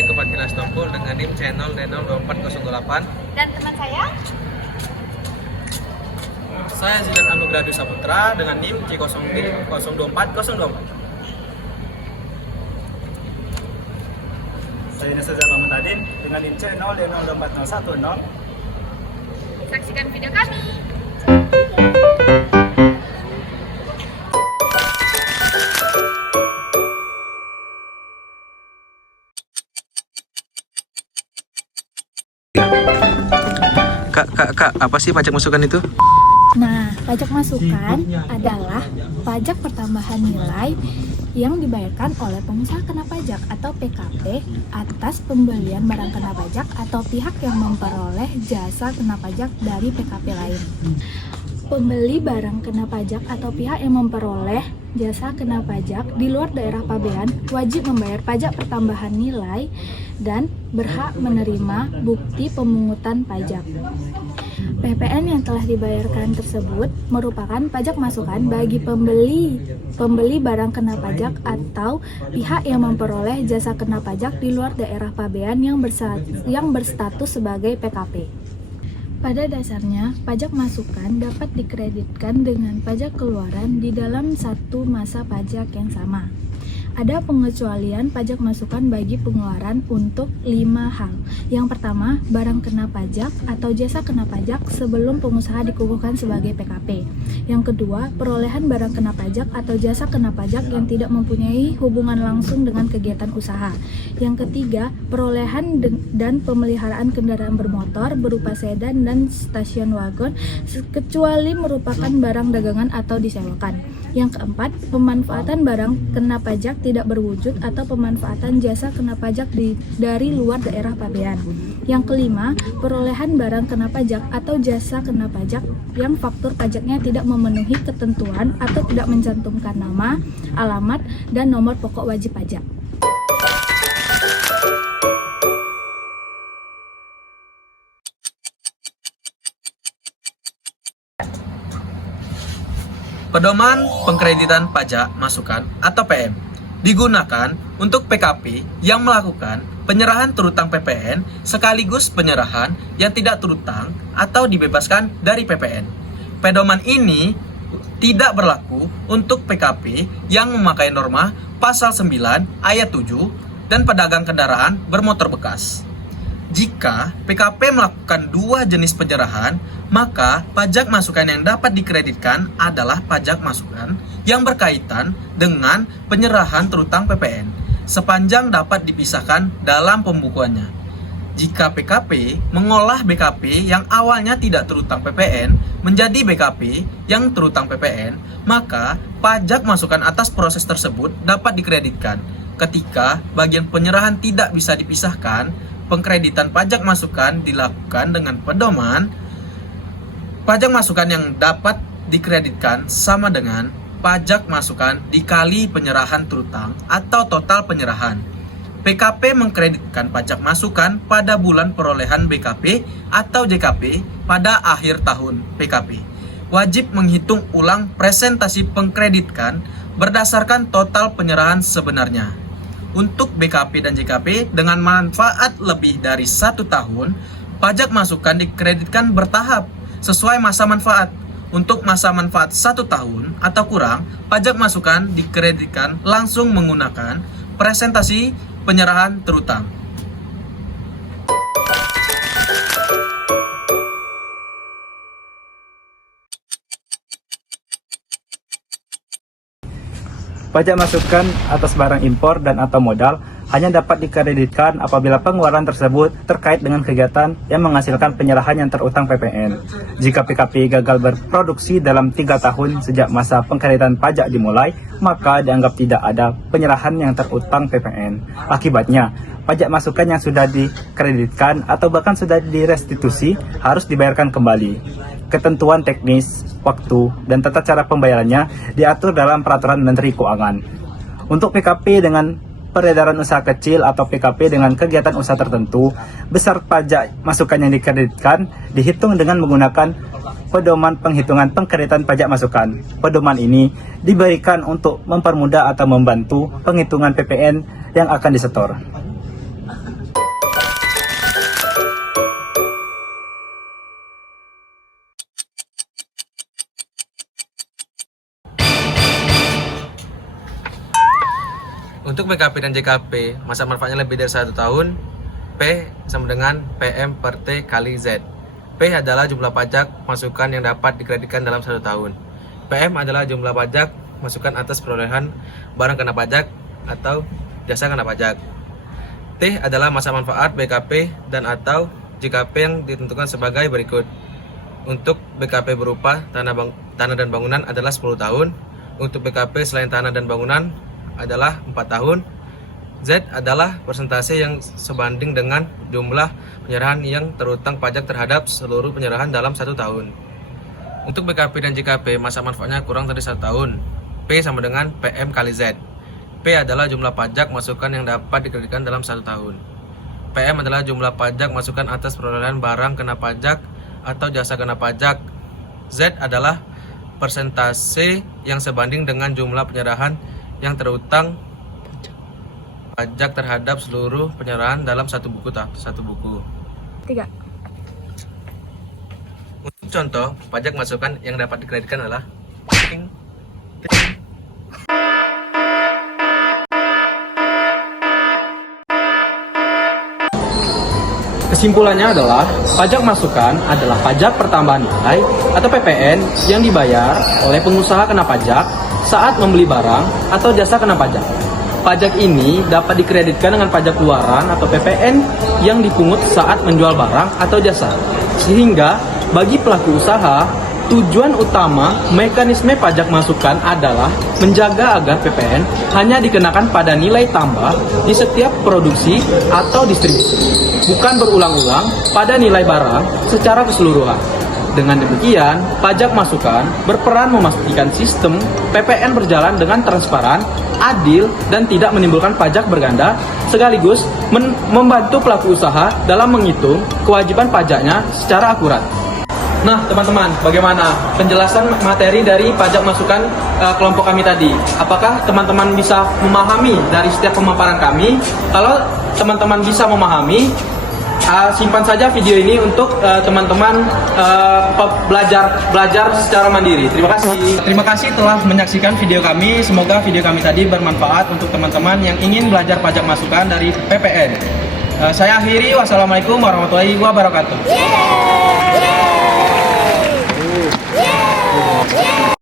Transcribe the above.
kembali ke Fadilas Tompul dengan NIM channel D02408. Dan teman Saya Zidat Anugrah Dwi Saputra dengan NIM C02404. Saya Nesa Mamadin dengan NIM channel D02410. saksikan video kami. Kak, apa sih pajak masukan itu? Nah, pajak masukan adalah pajak pertambahan nilai yang dibayarkan oleh pengusaha kena pajak atau PKP atas pembelian barang kena pajak atau pihak yang memperoleh jasa kena pajak dari PKP lain. Pembeli barang kena pajak atau pihak yang memperoleh jasa kena pajak di luar daerah pabean wajib membayar pajak pertambahan nilai dan berhak menerima bukti pemungutan pajak. PPN yang telah dibayarkan tersebut merupakan pajak masukan bagi pembeli barang kena pajak atau pihak yang memperoleh jasa kena pajak di luar daerah pabean yang berstatus sebagai PKP. Pada dasarnya, pajak masukan dapat dikreditkan dengan pajak keluaran di dalam satu masa pajak yang sama. Ada pengecualian pajak masukan bagi pengeluaran untuk 5 hal. Yang pertama, barang kena pajak atau jasa kena pajak sebelum pengusaha dikukuhkan sebagai PKP. Yang kedua, perolehan barang kena pajak atau jasa kena pajak yang tidak mempunyai hubungan langsung dengan kegiatan usaha. Yang ketiga, perolehan dan pemeliharaan kendaraan bermotor berupa sedan dan stasiun wagon kecuali merupakan barang dagangan atau disewakan. Yang keempat, pemanfaatan barang kena pajak tidak berwujud atau pemanfaatan jasa kena pajak dari luar daerah pabean. Yang kelima, perolehan barang kena pajak atau jasa kena pajak yang faktur pajaknya tidak memenuhi ketentuan atau tidak mencantumkan nama, alamat, dan nomor pokok wajib pajak. Pedoman pengkreditan pajak masukan atau PM digunakan untuk PKP yang melakukan penyerahan terutang PPN sekaligus penyerahan yang tidak terutang atau dibebaskan dari PPN. Pedoman ini tidak berlaku untuk PKP yang memakai norma pasal 9 ayat 7 dan pedagang kendaraan bermotor bekas. Jika PKP melakukan dua jenis penyerahan, maka pajak masukan yang dapat dikreditkan adalah pajak masukan yang berkaitan dengan penyerahan terutang PPN, sepanjang dapat dipisahkan dalam pembukuannya. Jika PKP mengolah BKP yang awalnya tidak terutang PPN menjadi BKP yang terutang PPN, maka pajak masukan atas proses tersebut dapat dikreditkan. Ketika bagian penyerahan tidak bisa dipisahkan, pengkreditan pajak masukan dilakukan dengan pedoman pajak masukan yang dapat dikreditkan sama dengan pajak masukan dikali penyerahan terutang atau total penyerahan. PKP mengkreditkan pajak masukan pada bulan perolehan BKP atau JKP pada akhir tahun PKP. Wajib menghitung ulang presentasi pengkreditkan berdasarkan total penyerahan sebenarnya. Untuk BKP dan JKP dengan manfaat lebih dari 1 tahun, pajak masukan dikreditkan bertahap sesuai masa manfaat. Untuk masa manfaat 1 tahun atau kurang, pajak masukan dikreditkan langsung menggunakan presentasi penyerahan terutang. Pajak masukan atas barang impor dan atau modal hanya dapat dikreditkan apabila pengeluaran tersebut terkait dengan kegiatan yang menghasilkan penyerahan yang terutang PPN. Jika PKP gagal berproduksi dalam 3 tahun sejak masa pengkreditan pajak dimulai, maka dianggap tidak ada penyerahan yang terutang PPN. Akibatnya, pajak masukan yang sudah dikreditkan atau bahkan sudah direstitusi harus dibayarkan kembali. Ketentuan teknis, waktu, dan tata cara pembayarannya diatur dalam Peraturan Menteri Keuangan. Untuk PKP dengan peredaran usaha kecil atau PKP dengan kegiatan usaha tertentu, besar pajak masukan yang dikreditkan dihitung dengan menggunakan pedoman penghitungan pengkreditan pajak masukan. Pedoman ini diberikan untuk mempermudah atau membantu penghitungan PPN yang akan disetor. Untuk PKP dan JKP, masa manfaatnya lebih dari 1 tahun. P sama dengan PM per T kali Z. P adalah jumlah pajak masukan yang dapat dikreditkan dalam 1 tahun. PM adalah jumlah pajak masukan atas perolehan barang kena pajak atau jasa kena pajak. T adalah masa manfaat BKP dan atau JKP yang ditentukan sebagai berikut. Untuk BKP berupa tanah dan bangunan adalah 10 tahun. Untuk BKP selain tanah dan bangunan adalah 4 tahun. Z adalah persentase yang sebanding dengan jumlah penyerahan yang terutang pajak terhadap seluruh penyerahan dalam 1 tahun. Untuk BKP dan JKP, masa manfaatnya kurang dari 1 tahun. P sama dengan PM kali Z. P adalah jumlah pajak masukan yang dapat dikreditkan dalam 1 tahun. PM adalah jumlah pajak masukan atas perolehan barang kena pajak atau jasa kena pajak. Z adalah persentase yang sebanding dengan jumlah penyerahan yang terutang pajak terhadap seluruh penyerahan dalam satu buku. 3. Untuk contoh, pajak masukan yang dapat dikreditkan adalah Kesimpulannya adalah, pajak masukan adalah pajak pertambahan nilai atau PPN yang dibayar oleh pengusaha kena pajak saat membeli barang atau jasa kena pajak. Pajak ini dapat dikreditkan dengan pajak keluaran atau PPN yang dipungut saat menjual barang atau jasa. Sehingga bagi pelaku usaha, tujuan utama mekanisme pajak masukan adalah menjaga agar PPN hanya dikenakan pada nilai tambah di setiap produksi atau distribusi, bukan berulang-ulang pada nilai barang secara keseluruhan. Dengan demikian, pajak masukan berperan memastikan sistem PPN berjalan dengan transparan, adil, dan tidak menimbulkan pajak berganda, sekaligus membantu pelaku usaha dalam menghitung kewajiban pajaknya secara akurat. Nah, teman-teman, bagaimana penjelasan materi dari pajak masukan kelompok kami tadi? Apakah teman-teman bisa memahami dari setiap pemaparan kami? Kalau teman-teman bisa memahami, simpan saja video ini untuk teman-teman belajar secara mandiri. Terima kasih telah menyaksikan video kami. Semoga video kami tadi bermanfaat untuk teman-teman yang ingin belajar pajak masukan dari PPN. Saya akhiri. Wassalamualaikum warahmatullahi wabarakatuh.